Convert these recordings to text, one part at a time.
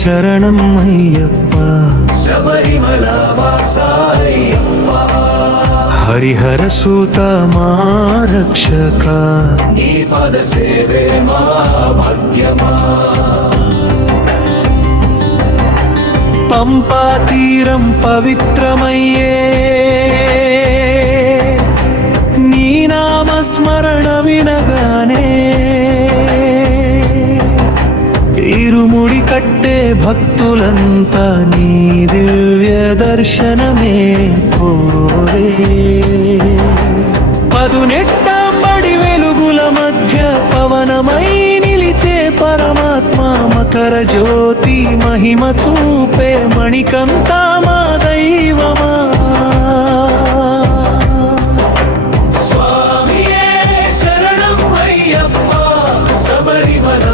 శరణం అయ్యప్ప శబరిమల వాసాయ్యప్ప హరిహర సూత మా రక్షక నీ పద సేవే మా భాగ్యమా పంపా తీరం పవిత్రమయ్యే నీ నామస్మరణ వినగానే ఇరుముడి కట్టే భక్తులంతా నీ దివ్య దర్శనమే కోరే పదునెట్టాంబడి వెలుగుల మధ్య పవనమై నిలిచే పరమాత్మ మకర జ్యోతి మహిమ చూపే మణికంతా మా దైవమా స్వామియే శరణం అయ్యప్ప శబరిమల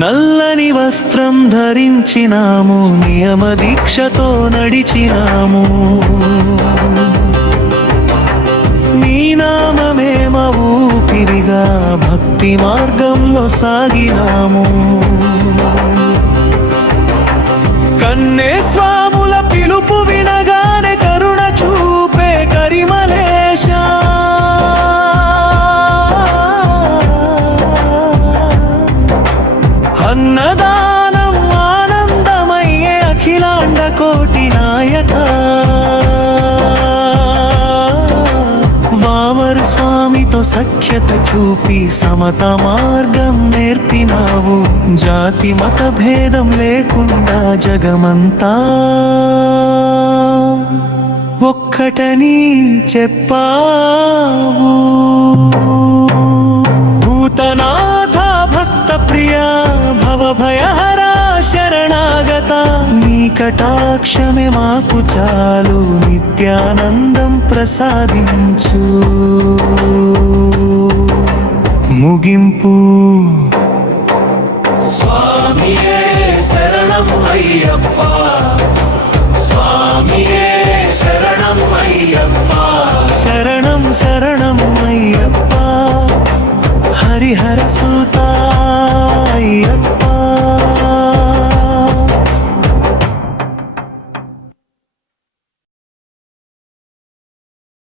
నల్లని వస్త్రం ధరించినాము నియమ దీక్షతో నడిచినాము నీ నామమే మా ఊపిరిగా భక్తి మార్గంలో సాగినాము కన్నే స్వాముల పిలుపు వినగానే కరుణ చూపే కరిమలేశ అన్నదానం ఆనందమయ్యే అఖిలాండ కోటి నాయక వామరు స్వామితో సఖ్యత చూపి సమత మార్గం నేర్పినావు జాతి మత భేదం లేకుండా జగమంతా ఒక్కటని చెప్పావు భూతనాథ భక్త ప్రియా భవభయహర శరణాగత నీ కటాక్షమే మాకు చాలు నిత్యానందం ప్రసాదించు ముగింపు స్వామియే శరణం అయ్యప్ప స్వామియే శరణం అయ్యప్ప శరణం శరణం అయ్యప్ప హరిహర సూత